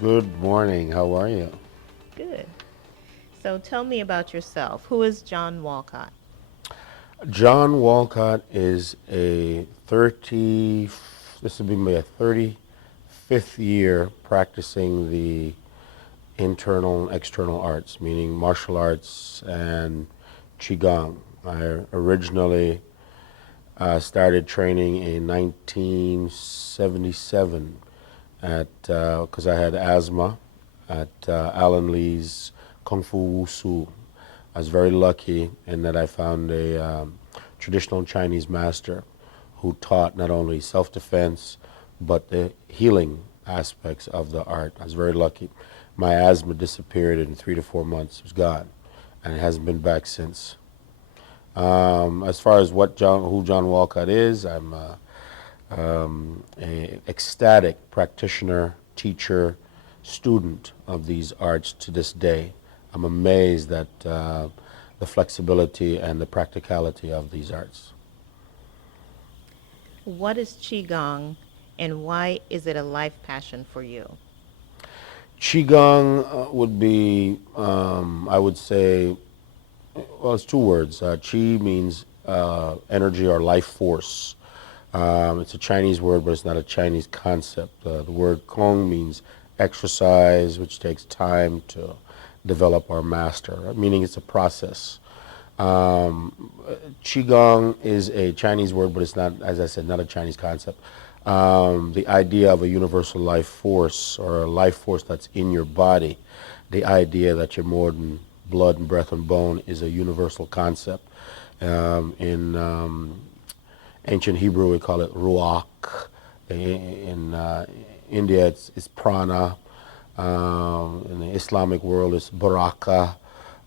Good morning. How are you? Good. So tell me about yourself. Who is John Walcott? John Walcott is a 30, this will be my 35th year practicing the internal and external arts, meaning martial arts and Qigong. I originally started training in 1977 because I had asthma at Alan Lee's Kung Fu Wushu. I was very lucky in that I found a traditional Chinese master who taught not only self-defense but the healing aspects of the art. I was very lucky. My asthma disappeared in 3 to 4 months. It was gone, and it hasn't been back since. As far as who John Walcott is, I'm a ecstatic practitioner, teacher, student of these arts to this day. I'm amazed at the flexibility and the practicality of these arts. What is Qigong and why is it a life passion for you? Qigong would be, I would say, well, it's two words. Qi means energy or life force. It's a Chinese word, but it's not a Chinese concept. The word Gong means exercise, which takes time to develop or master, meaning it's a process. Um, Qigong is a Chinese word, but it's not, as I said, not a Chinese concept. The idea of a universal life force or a life force that's in your body, the idea that you're more than blood and breath and bone is a universal concept. In ancient Hebrew, we call it ruach. In India, it's prana. In the Islamic world, it's baraka.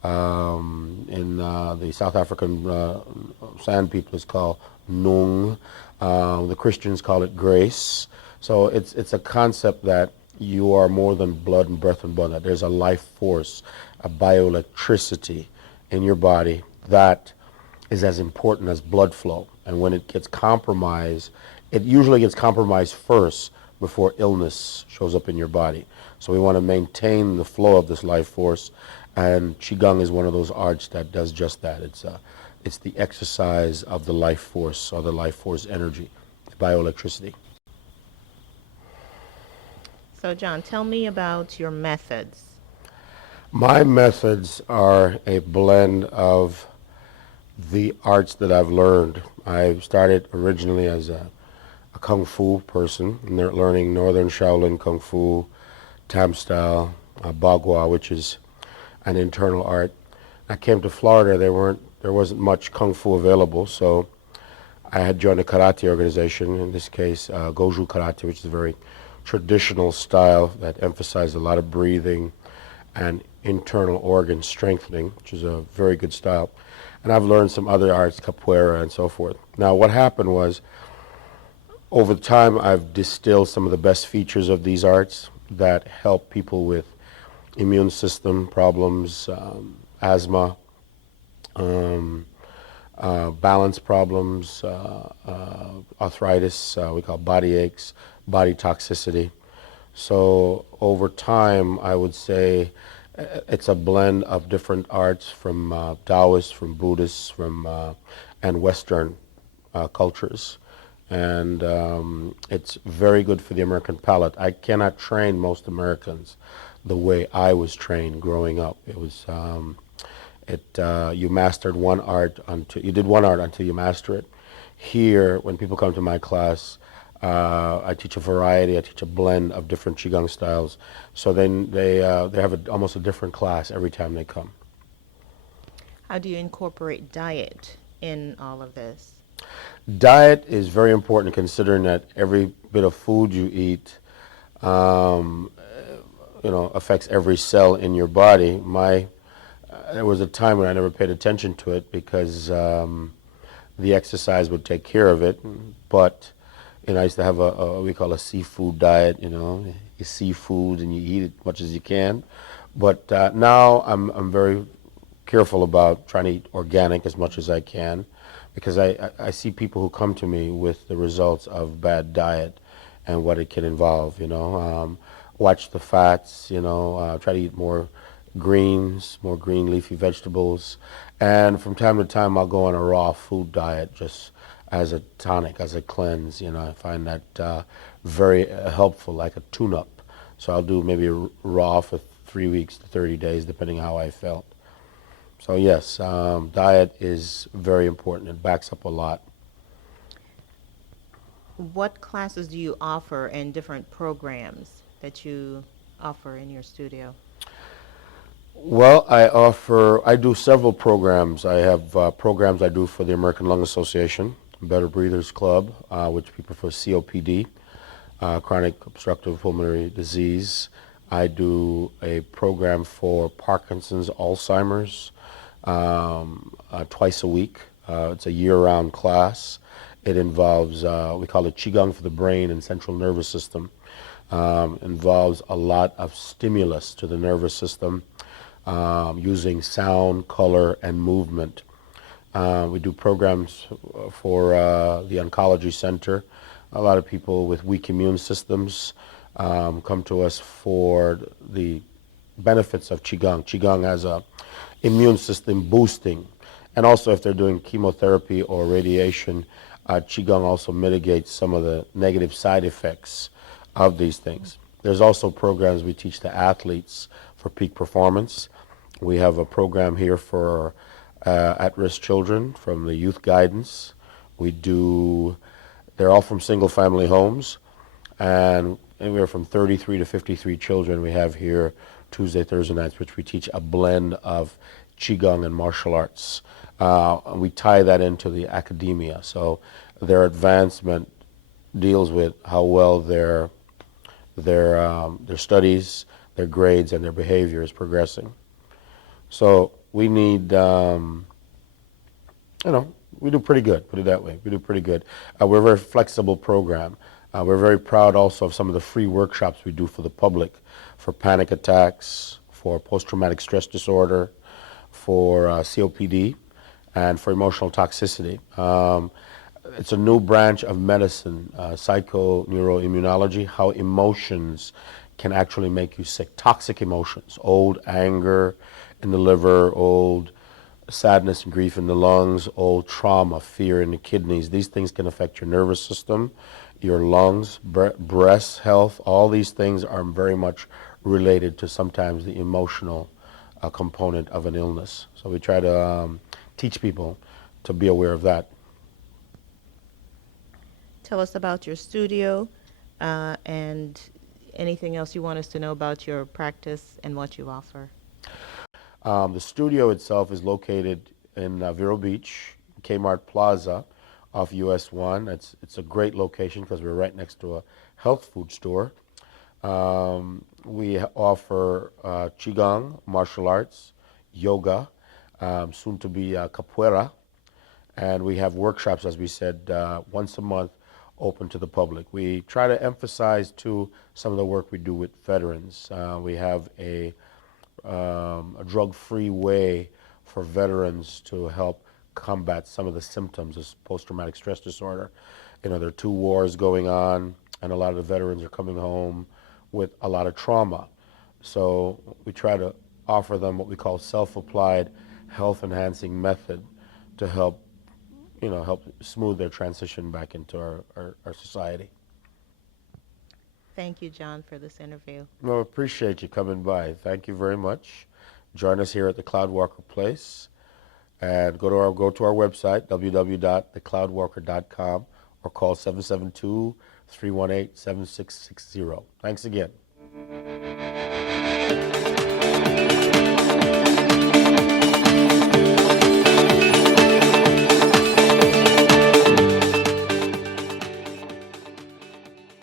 In the South African Sand people, it's called nung. The Christians call it grace. So it's a concept that you are more than blood and breath and bone. That there's a life force, a bioelectricity in your body that is as important as blood flow. And when it gets compromised, it usually gets compromised first before illness shows up in your body. So we want to maintain the flow of this life force, and Qigong is one of those arts that does just that. It's the exercise of the life force or the life force energy, bioelectricity. So, John, tell me about your methods. My methods are a blend of the arts that I've learned. I started originally as a kung fu person, learning Northern Shaolin Kung Fu, Tam style, Bagua, which is an internal art. I came to Florida. There wasn't much kung fu available, so I had joined a karate organization. In this case, Goju Karate, which is a very traditional style that emphasizes a lot of breathing and internal organ strengthening, which is a very good style. And I've learned some other arts, capoeira and so forth. Now, what happened was, over time, I've distilled some of the best features of these arts that help people with immune system problems, asthma, um, balance problems, arthritis, we call body aches, body toxicity. So over time, I would say it's a blend of different arts from Taoists, from Buddhists, and Western cultures. And it's very good for the American palate. I cannot train most Americans the way I was trained growing up. It was you mastered one art until you did one art until you master it. Here, when people come to my class, I teach a variety. I teach a blend of different qigong styles. So then they have almost a different class every time they come. How do you incorporate diet in all of this? Diet is very important considering that every bit of food you eat, um, affects every cell in your body. There was a time when I never paid attention to it because the exercise would take care of it. But I used to have a we call a seafood diet. You seafood and you eat as much as you can. But now I'm very careful about trying to eat organic as much as I can because I see people who come to me with the results of bad diet and what it can involve. watch the fats, try to eat more greens, more green leafy vegetables. And from time to time, I'll go on a raw food diet just as a tonic, as a cleanse. I find that very helpful, like a tune-up. So I'll do maybe raw for 3 weeks to 30 days, depending how I felt. So yes, diet is very important. It backs up a lot. What classes do you offer and different programs that you offer in your studio? Well, I do several programs. I have programs I do for the American Lung Association, Better Breathers Club, which people for COPD, chronic obstructive pulmonary disease. I do a program for Parkinson's, Alzheimer's, twice a week. It's a year-round class. It involves, we call it Qigong for the brain and central nervous system. Involves a lot of stimulus to the nervous system using sound, color, and movement. We do programs for the Oncology Center. A lot of people with weak immune systems come to us for the benefits of Qigong. Qigong has a immune system boosting. And also if they're doing chemotherapy or radiation, Qigong also mitigates some of the negative side effects of these things. There's also programs we teach the athletes for peak performance. We have a program here for at-risk children from the youth guidance. They're all from single-family homes, and anywhere from 33 to 53 children we have here Tuesday, Thursday nights, which we teach a blend of Qigong and martial arts. We tie that into the academia, so their advancement deals with how well their studies, their grades, and their behavior is progressing. So we need, we do pretty good, put it that way. We do pretty good. We're a very flexible program. We're very proud also of some of the free workshops we do for the public, for panic attacks, for post-traumatic stress disorder, for COPD, and for emotional toxicity. It's a new branch of medicine, psychoneuroimmunology, how emotions can actually make you sick. Toxic emotions, old anger in the liver, old sadness and grief in the lungs, old trauma, fear in the kidneys. These things can affect your nervous system, your lungs, breast health. All these things are very much related to sometimes the emotional component of an illness. So we try to teach people to be aware of that. Tell us about your studio and anything else you want us to know about your practice and what you offer. The studio itself is located in Vero Beach, Kmart Plaza off US 1. It's a great location because we're right next to a health food store. We offer Qigong, martial arts, yoga, soon to be capoeira, and we have workshops, as we said, once a month, open to the public. We try to emphasize too some of the work we do with veterans. We have a drug-free way for veterans to help combat some of the symptoms of post-traumatic stress disorder. There are 2 wars going on, and a lot of the veterans are coming home with a lot of trauma. So we try to offer them what we call self-applied health-enhancing method to help smooth their transition back into our society. Thank you, John, for this interview. Well, I appreciate you coming by. Thank you very much. Join us here at the Cloudwalker Place, and go to our website, www.thecloudwalker.com, or call 772-318-7660. Thanks again.